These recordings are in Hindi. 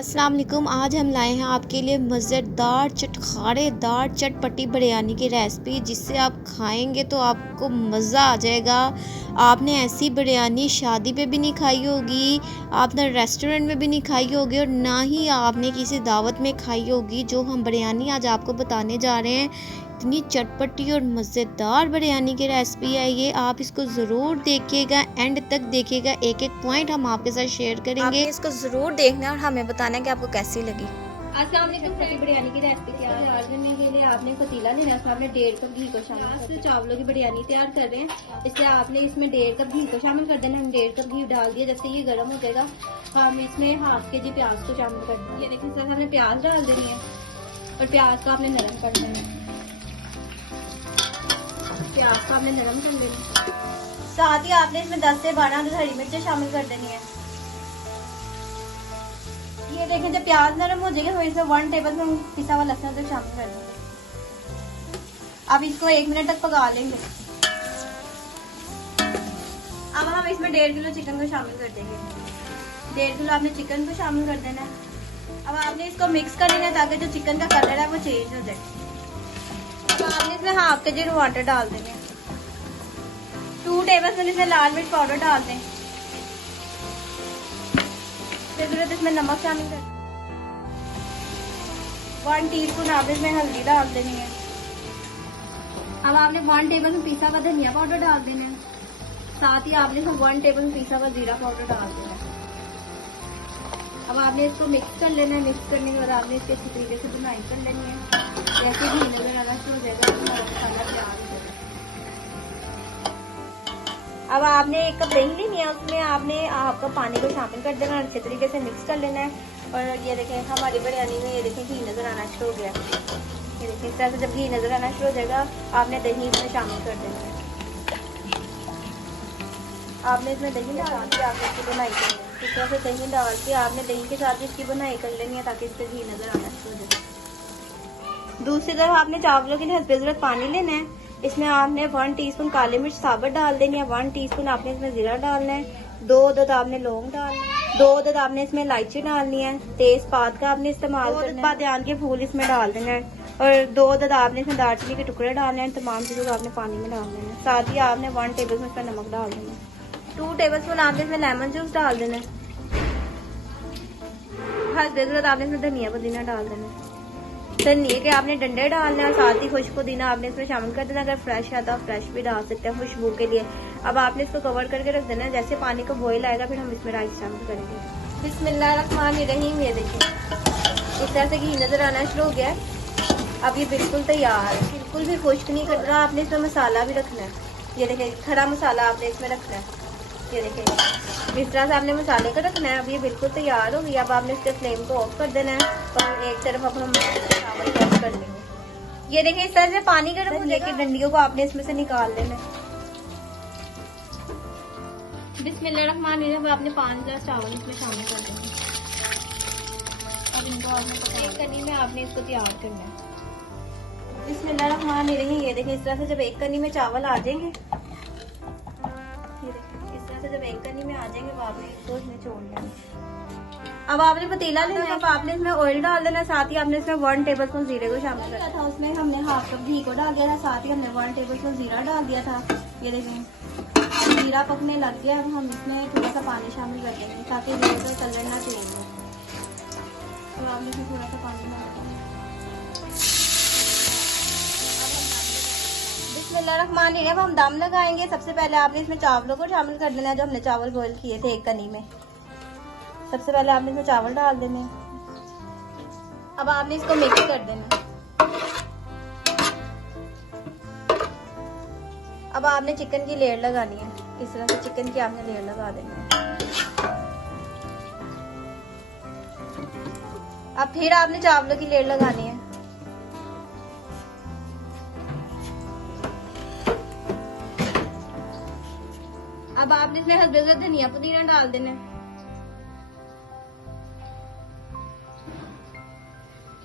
अस्सलाम वालेकुम। आज हम लाए हैं आपके लिए मज़ेदार चटखारेदार चटपटी बिरयानी की रेसिपी, जिससे आप खाएंगे तो आपको मज़ा आ जाएगा। आपने ऐसी बिरयानी शादी पे भी नहीं खाई होगी, आपने रेस्टोरेंट में भी नहीं खाई होगी और ना ही आपने किसी दावत में खाई होगी। जो हम बिरयानी आज आपको बताने जा रहे हैं, इतनी चटपटी और मज़ेदार बिरयानी की रेसिपी है ये। आप इसको ज़रूर देखिएगा, एंड तक देखिएगा। एक एक पॉइंट हम आपके साथ शेयर करेंगे। आपने इसको ज़रूर देखना है और हमें बताना है कि आपको कैसी लगी। अस्सलाम वालेकुम। बिरयानी की रेसिपी तैयार करने के लिए आपने पतीला लेना है, उसमें आपने 1.5 कप घी को शामिल कर। चावलों की बिरयानी तैयार कर रहे हैं, इसलिए आपने इसमें 1.5 कप घी को शामिल कर देना। हम 1.5 कप घी डाल दिया, जैसे ये गर्म हो जाएगा हम इसमें हाफ के जी प्याज को शामिल कर देंगे। ये देखिए सर, हमने प्याज डाल देनी है और प्याज को आपने नरम कर देना है। प्याज को आपने नरम कर देना, साथ ही आपने इसमें 10 से 12 हरी मिर्चें शामिल कर देनी है। ये देखें, जब प्याज नरम हो जाएगा तो इसमें 1 टेबलस्पून पिसा हुआ लहसुन अदरक शामिल कर देंगे। अब इसको 1 मिनट तक पका लेंगे। अब हम इसमें 1.5 किलो चिकन को शामिल कर देंगे। 1.5 किलो आपने चिकन को शामिल कर देना है। अब आपने इसको मिक्स कर लेना है ताकि जो चिकन का कलर है वो चेंज हो जाए। अब आपने इसमें हाफ के जी टमाटर डाल देंगे। 2 टेबलस्पून इसमें लाल मिर्च पाउडर डाल दें। फिर इसमें नमक शामिल कर, 1 टीस्पून आपने इसमें हल्दी डाल देनी है। अब आपने 1 टेबलस्पून पिसा हुआ धनिया पाउडर डाल देना है। साथ ही आपने इसमें 1 टेबलस्पून पिसा हुआ जीरा पाउडर डाल देना है। अब आपने इसको मिक्स कर लेना है। मिक्स करने के बाद आपने इसके अच्छी तरीके से बुनाई कर लेनी है। जैसे घी नजर आना शुरू हो जाएगा तो मसाला तैयार हो जाएगा। अब आपने 1 कप दही लेनी है, उसमें आपने हाफ कप पानी को शामिल कर देना और अच्छे तरीके से मिक्स कर लेना है। और ये देखें हमारी बिरयानी में ये देखें घी नजर आना शुरू हो गया। ये देखें इस तरह से जब घी नजर आना शुरू हो जाएगा आपने दही इसमें शामिल कर देना है। आपने इसमें दही डाल के आपने इसकी बुनाई कर लेनी है। इस तरह से दही डाल के आपने दही के साथ इसकी बुनाई कर लेनी है ताकि इससे घी नजर आना शुरू हो जाए। दूसरी तरफ आपने चावलों के लिए हस्बे ज़रूरत पानी लेना है। इसमें आपने 1 टीस्पून काली मिर्च साबुत डाल देनी है। 1 टीस्पून आपने इसमें जीरा डालना है। 2 अदद आपने लौंग डालना है। 2 अदद आपने इसमें इलायची डालनी है। तेजपात का आपने इस्तेमाल करना है। बादियान के फूल इसमें डाल देना है और 2 अदद आपने इसमें दालचीनी के टुकड़े डालने हैं। तमाम चीज़ों को आपने पानी में डालना है। साथ ही आपने 1 टेबलस्पून इसमें नमक डाल देना है। 2 टेबलस्पून आपने इसमें लेमन जूस डाल देना है। हस्बे ज़रूरत आपने इसमें धनिया पुदीना डाल देना है। धनिया के आपने डंडे डालने और साथ ही खुश्क पुदीना आपने इसमें शामिल कर देना। अगर फ्रेश है तो फ्रेश भी डाल सकते हैं खुशबू के लिए। अब आपने इसको कवर करके रख देना है। जैसे पानी को बॉईल आएगा फिर हम इसमें राइस शामिल करेंगे। बिस्मिल्लाहिर्रहमानिर्रहीम। ये देखिए इस तरह से घी नजर आना शुरू हो गया है। अब ये बिल्कुल तैयार है, बिल्कुल भी खुश्क नहीं कर रहा। आपने इसमें मसाला भी रखना है। ये देखिए खड़ा मसाला आपने इसमें रखना है। ये देखिए इस तरह से आपने मसाले को रखना है। अब ये बिल्कुल तैयार हो गई। अब आपने इसके फ्लेम को ऑफ कर देना है और एक तरफ अपना चावल सर्व कर लेंगे। ये देखिए इस तरह से पानी गर्म हो जाएगा, डंडियों को आपने इसमें से निकाल लेना है। बिस्मिल्लाहिर्रहमानिर्रहीम। आपने 5 ग्लास चावल इसमें शामिल कर देंगे। अब इनको आपने एक कनी में आपने इसको तैयार करना है। बिस्मिल्लाहिर्रहमानिर्रहीम। ये देखिए इस तरह से जब एक कनी में चावल आ जाएंगे, जब एक कनी में आ जाएंगे तो आपने इसको इसमें छोड़ लेना। अब आपने पतीला लेना है। अब आपने इसमें ऑयल डाल देना। साथ ही आपने इसमें 1 टेबलस्पून जीरे को शामिल किया था। उसमें हमने हाफ कप घी को डाल दिया था। साथ ही हमने 1 टेबलस्पून जीरा डाल दिया था। ये देखें जीरा पकने लग गया। अब हम इसमें थोड़ा सा पानी शामिल कर देंगे ताकि जीरे का कलर ना चेंज हो। अब आपने इसमें थोड़ा सा पानी डाल देना। बिस्मिल्लाहिर्रहमानिर्रहीम। हम दम लगाएंगे। सबसे पहले आपने इसमें चावलों को शामिल कर देना है जो हमने चावल बॉईल किए थे एक कनी में। सबसे पहले आपने इसमें चावल डाल देने। अब आपने इसको मिक्स कर देना। अब आपने चिकन की लेयर लगानी है। इस तरह से चिकन की आपने लेयर लगा देनी है। अब फिर आपने चावलों की लेयर लगानी है। अब आपने इसमें हल्दी से धनिया पुदीना डाल देना है।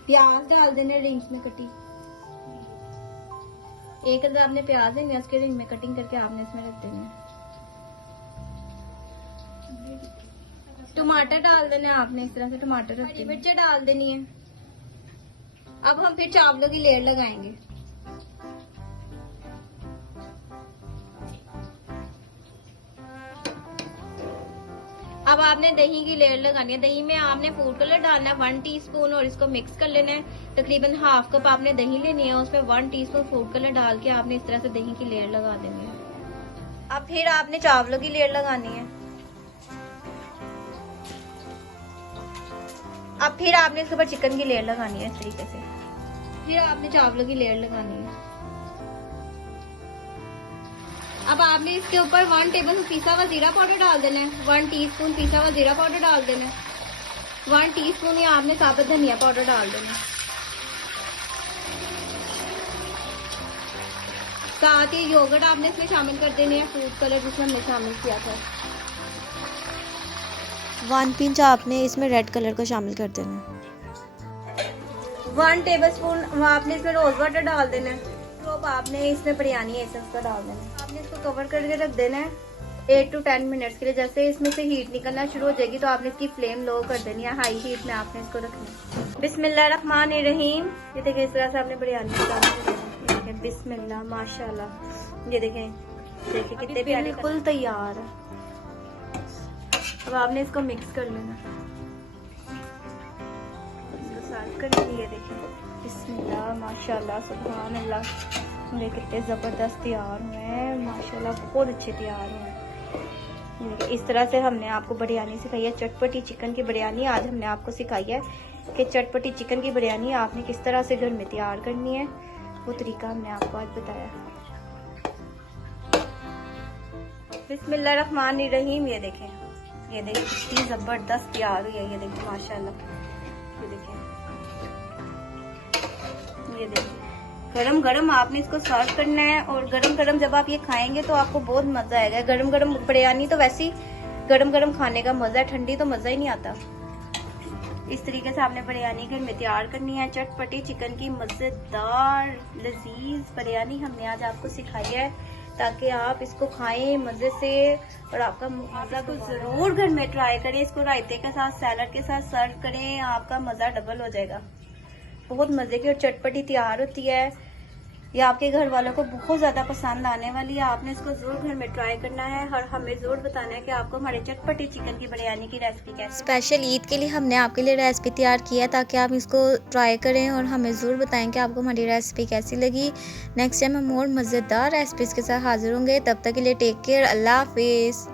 प्याज डाल देना रिंग्स में कटी। एक अदर आपने प्याज लेना है, उसके रिंग में कटिंग करके आपने इसमें रख देना है। टमाटर डाल देने हैं आपने, इस तरह से टमाटर, हरी मिर्च डाल देनी है। अब हम फिर चावलों की लेयर लगाएंगे। अब आपने दही की लेयर लगानी है। दही में आपने फूड कलर डालना है 1 टीस्पून और इसको मिक्स कर लेना है। तकरीबन हाफ कप आपने दही लेनी है, उसमें 1 टीस्पून फूड कलर डाल के आपने इस तरह से दही की लेयर लगा देनी है। अब फिर आपने चावलों की लेयर लगानी है। अब फिर आपने इसके ऊपर चिकन की लेयर लगानी है इस तरीके से। फिर आपने चावलों की लेयर लगानी है। अब आपने इसके ऊपर 1 टेबल पिसा हुआ जीरा पाउडर डाल देना है। 1 टीस्पून पिसा हुआ जीरा पाउडर डाल देना है। 1 टीस्पून ही आपने साबुत धनिया पाउडर डाल देना है। साथ ही योगर्ट आपने इसमें शामिल कर देने हैं, फूड कलर जिसमें हमने शामिल किया था। 1 पिंच आपने इसमें रेड कलर का शामिल कर देना है। 1 टेबलस्पून आपने इसमें रोज वाटर डाल देना है। तो अब आपने इसमें बिरयानी एसेंस का डाल देना है। आपने इसको कवर करके रख देना है 8 to 10 मिनट्स के लिए। जैसे इसमें से हीट निकलना शुरू हो जाएगी तो आपने इसकी फ्लेम लो कर देनी है, हाई हीट में आपने इसको रखना है। बिस्मिल्लाहिर्रहमानिर्रहीम। ये देखें इस तरह से आपने बिरयानी देखें, बिस्मिल्लाह माशाल्लाह। ये देखें देखिए कितने प्यारे, बिल्कुल तैयार है। अब आपने इसको मिक्स कर लेना, इसको सर्व कर लिए। देखें बिस्मिल्लाह माशाल्लाह सुभान अल्लाह। ये कितने ज़बरदस्त तैयार हुए हैं माशाल्लाह, बहुत अच्छे तैयार हुए हैं। इस तरह से हमने आपको बिरयानी सिखाई है, चटपटी चिकन की बिरयानी। आज हमने आपको सिखाई है कि चटपटी चिकन की बिरयानी आपने किस तरह से घर में तैयार करनी है, वो तरीका हमने आपको आज बताया। बिस्मिल्लाहिर्रहमानिर्रहीम। ये देखें कितनी ज़बरदस्त तैयार हुई है। ये देखें माशाल्लाह। ये देखिए गरम गरम आपने इसको सर्व करना है। और गरम गरम जब आप ये खाएंगे तो आपको बहुत मजा आएगा। गरम गरम बिरयानी तो वैसे ही गरम गरम खाने का मजा है, ठंडी तो मजा ही नहीं आता। इस तरीके से आपने बिरयानी घर में तैयार करनी है। चटपटी चिकन की मजेदार लजीज बिरयानी हमने आज आपको सिखाई है, ताकि आप इसको खाएं मजे से और आपका मजा को जरूर घर में ट्राई करें। इसको रायते के साथ सैलड के साथ सर्व करें, आपका मजा डबल हो जाएगा। बहुत मजे की और चटपटी तैयार होती है। ये आपके घर वालों को बहुत ज्यादा पसंद आने वाली है। आपने इसको जरूर घर में ट्राई करना है और हमें जरूर बताना है कि आपको हमारे चटपटी चिकन की बिरयानी की रेसिपी कैसी। स्पेशल ईद के लिए हमने आपके लिए रेसिपी तैयार की है, ताकि आप इसको ट्राई करें और हमें ज़रूर बताएं कि आपको हमारी रेसिपी कैसी लगी। नेक्स्ट टाइम हम और मज़ेदार रेसिपीज़ के साथ हाजिर होंगे। तब तक के लिए टेक केयर, अल्लाह हाफिज़।